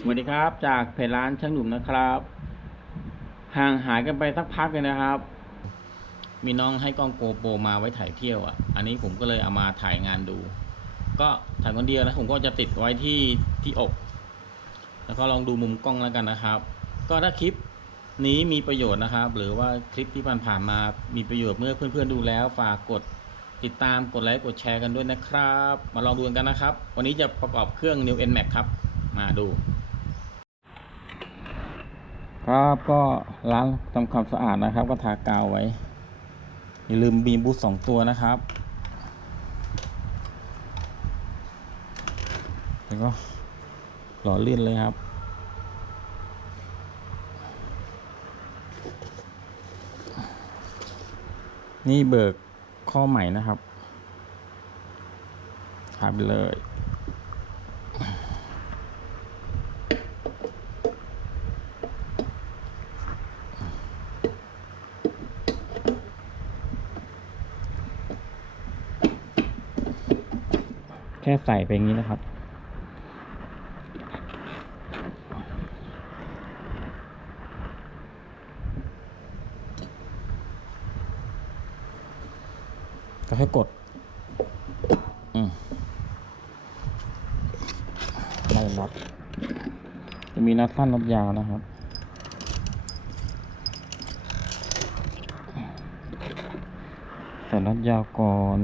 สวัสดีครับจากเพจร้านช่างหนุ่มนะครับ ห่างหายกันไปสักพักเลยนะครับ มีน้องให้กล้องโกโปรมาไว้ถ่ายเที่ยวอะ อันนี้ผมก็เลยเอามาถ่ายงานดู ก็ถ่ายคนเดียวนะผมก็จะติดไว้ที่ที่อก แล้วก็ลองดูมุมกล้องแล้วกันนะครับ ก็ถ้าคลิปนี้มีประโยชน์นะครับ หรือว่าคลิปที่ผ่านๆมามีประโยชน์เมื่อเพื่อนๆดูแล้วฝากกดติดตามกดไลค์กดแชร์กันด้วยนะครับ มาลองดูกันนะครับ วันนี้จะประกอบเครื่อง New N Max ครับ มาดู ครับก็ล้างทำความสะอาดนะครับ ก็ทากาวไว้ อย่าลืมบีมบูทสองตัวนะครับแล้วก็หล่อลื่นเลยครับ นี่เบิกข้อใหม่นะครับทาไปเลย ค่ใส่ไปอย่างนี้นะครับ ก็ให้กดอืมไล่น็อตจะมีน็อตสั้นน็อตยาวนะครับใส่น็อตยาวก่อน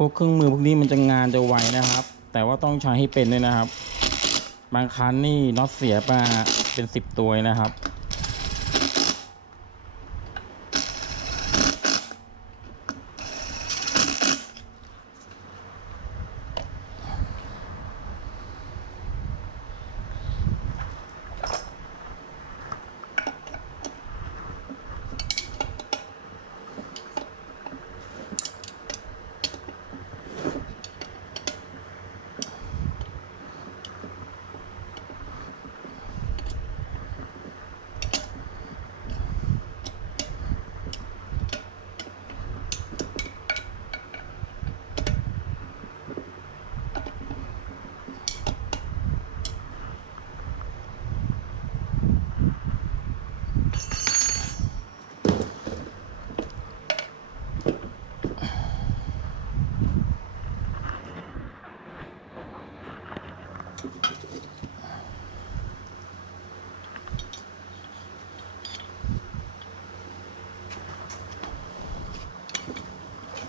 พวกเครื่องมือพวกนี้มันจะงานจะไวนะครับ แต่ว่าต้องใช้ให้เป็นด้วยนะครับ บางคันนี่น็อตเสียมาเป็นสิบตัวนะครับ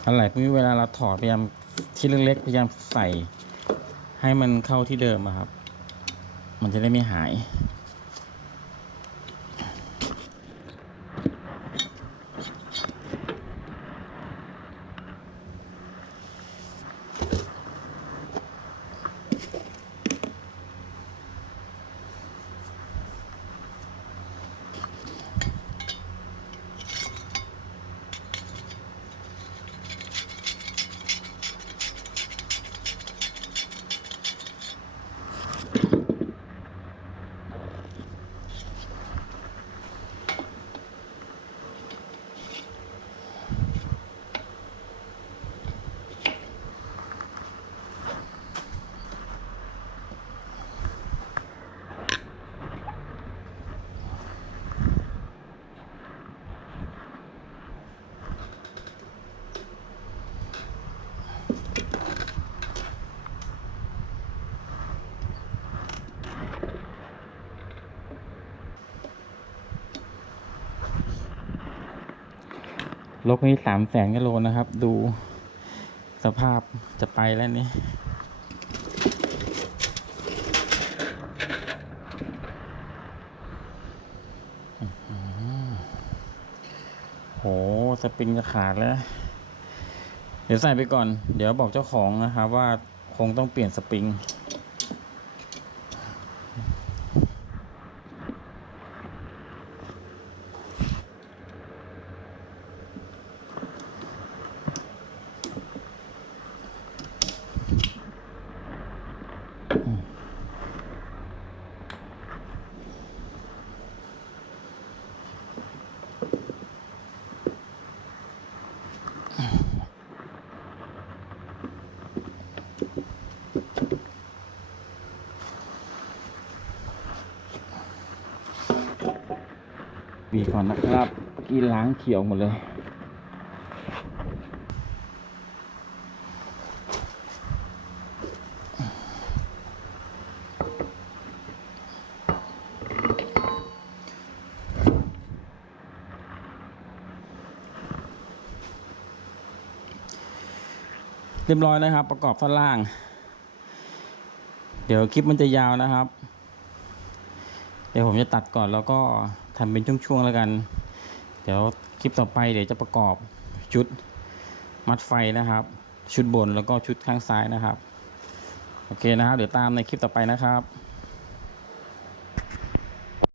อะไรพวกนี้เวลาเราถอดพยายามที่เล็กๆพยายามใส่ให้มันเข้าที่เดิมครับ มันจะได้ไม่หาย ลบไปสามแสนกิโลนะครับ ดูสภาพจะไปแล้วนี่โหสปริงจะขาดแล้ว เดี๋ยวใส่ไปก่อน เดี๋ยวบอกเจ้าของนะครับว่าคงต้องเปลี่ยนสปริง บีก่อนนะครับกีล้างเขียวหมดเลยเรียบร้อยนะครับ ประกอบท่อนล่าง เดี๋ยวคลิปมันจะยาวนะครับ เดี๋ยวผมจะตัดก่อนแล้วก็ทำเป็นช่วงๆแล้วกัน เดี๋ยวคลิปต่อไปเดี๋ยวจะประกอบชุดมัดไฟนะครับ ชุดบนแล้วก็ชุดข้างซ้ายนะครับ โอเคนะครับ เดี๋ยวตามในคลิปต่อไปนะครับ